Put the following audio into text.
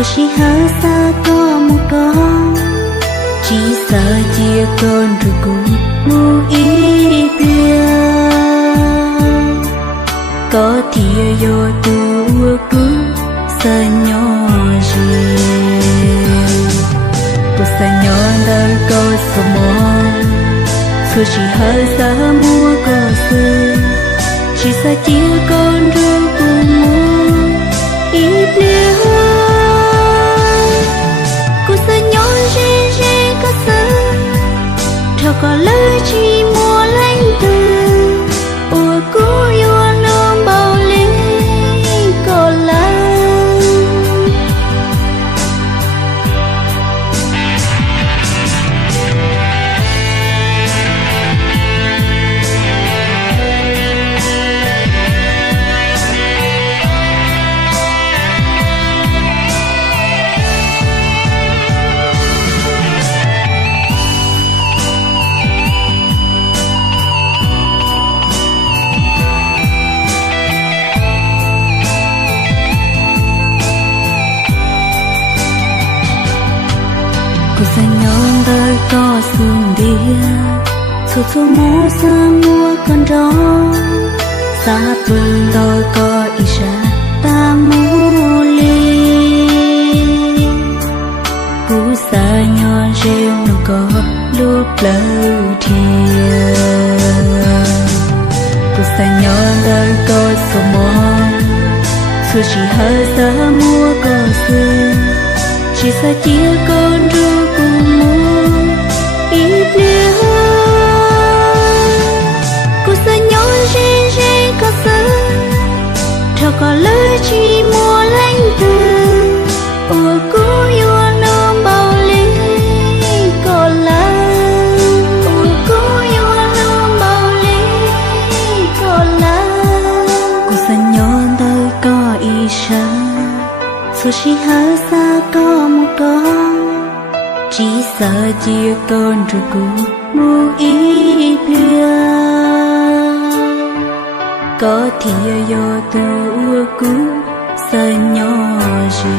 Thôi chỉ hở xa có một con, chỉ sợ chia con rồi cũng mu ý bia. Có thìa vô tu cứ sợ nhỏ gì, cô sợ nhỏ đời có số mòn. Thôi chỉ hở xa mua có sự, chỉ sợ chia con rồi cũng mu ý bia. Có lời chỉ mua lánh từ ủa cố yêu luôn bao lý có lắm. Cô sẽ nhon đời có sương đĩa, thu thu mô xa mua con gió, xa phương đôi có ý ra ta mô ly. Cô xa nhon rêu nó có lúc lâu thìa, cô xa nhon đời có số mòn, thôi chỉ hở xa mua có sương, chỉ sợ chia con rồi cùng mua ý bia. Cô sợ nhỏ rê rê có sợ, thao có lời chỉ mua lánh từ ủa cố yêu nôm bao lý có lắm. Ủa cố yêu nôm bao lý có lắm. Cô sợ nhỏ đời có ý sợ, thôi chỉ hở xa có một con, chỉ sợ chia con rồi cũng mu ý bia. Có thìa vô tu cứ sợ nhỏ gì.